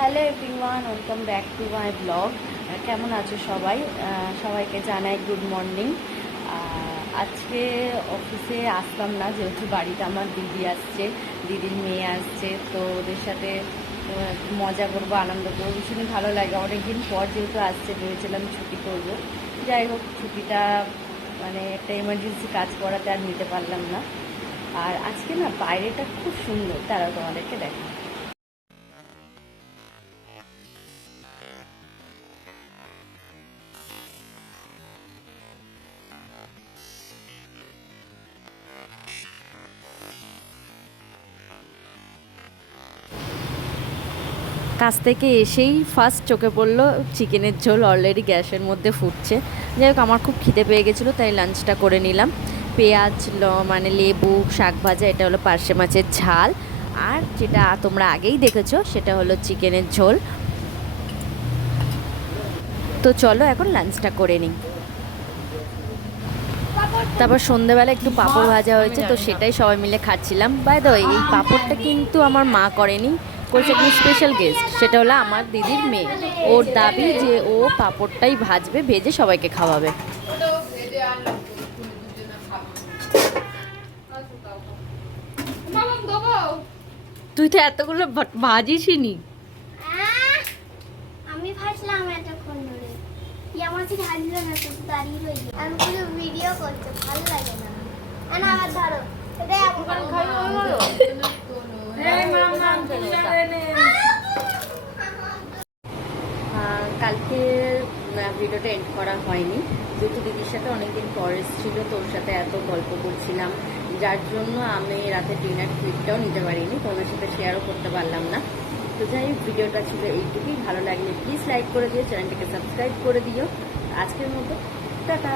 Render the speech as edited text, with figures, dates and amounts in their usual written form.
Hello everyone, welcome back to my blog. কেমন আছো সবাই? সবাইকে জানাই গুড মর্নিং। আজকে অফিসে আসলাম না, যেহেতু বাড়িতে আমার দিদি আসছে, দিদির মেয়ে আসছে, তো ওদের সাথে মজা করবো, আনন্দ করবো, ভীষণই ভালো লাগে। অনেকদিন পর যেহেতু আসছে, ভেবেছিলাম ছুটি করবো। যাই হোক, ছুটিটা মানে একটা এমার্জেন্সি কাজ করাতে আর নিতে পারলাম না। আর আজকে না বাইরেটা খুব সুন্দর, তারা তোমাদেরকে দেখা। কাছ থেকে এসেই ফার্স্ট চোখে পড়লো চিকেনের ঝোল অলরেডি গ্যাসের মধ্যে ফুটছে। যাই হোক, আমার খুব খিদে পেয়ে গেছিলো, তাই লাঞ্চটা করে নিলাম। পেঁয়াজ মানে লেবু, শাক ভাজা, এটা হলো পার্শে মাছের ঝাল, আর যেটা তোমরা আগেই দেখেছো সেটা হলো চিকেনের ঝোল। তো চলো এখন লাঞ্চটা করে নিই। তারপর সন্ধ্যেবেলা একটু পাঁপড় ভাজা হয়েছে, তো সেটাই সবাই মিলে খাচ্ছিলাম। বাই দ্য ওয়ে, এই পাঁপড়টা কিন্তু আমার মা করেনি, করেছে একদম স্পেশাল গেস্ট, সেটা হলো আমার দিদির মেয়ে। ওর দাবি যে ও পাঁপড়টাই ভাজবে, ভেজে সবাইকে খাওয়াবে। তুই তো এতগুলো ভাজিসনি। আমি ভাবলাম এতক্ষণ ধরে ইয়ামাছি ভাজল না, তো দাঁড়িয়ে রইল। আমি পুরো ভিডিও করতে ভালো লাগে না। না আবার ধরো, এটাই আমার খাই হলো। এই মামা কালকে ভিডিওটা এন্ড করা হয়নি, যেহেতু দিদির সাথে অনেকদিন পর এসেছিল, তো ওর সাথে এত গল্প করছিলাম, যার জন্য আমি রাতে ডিনার ক্লিপটাও নিতে পারিনি, তোমার সাথে শেয়ারও করতে পারলাম না। তো যাই হোক, ভিডিওটা ছিল এইটুকুই। ভালো লাগলে প্লিজ লাইক করে দিও, চ্যানেলটাকে সাবস্ক্রাইব করে দিও। আজকের মতো টাটা।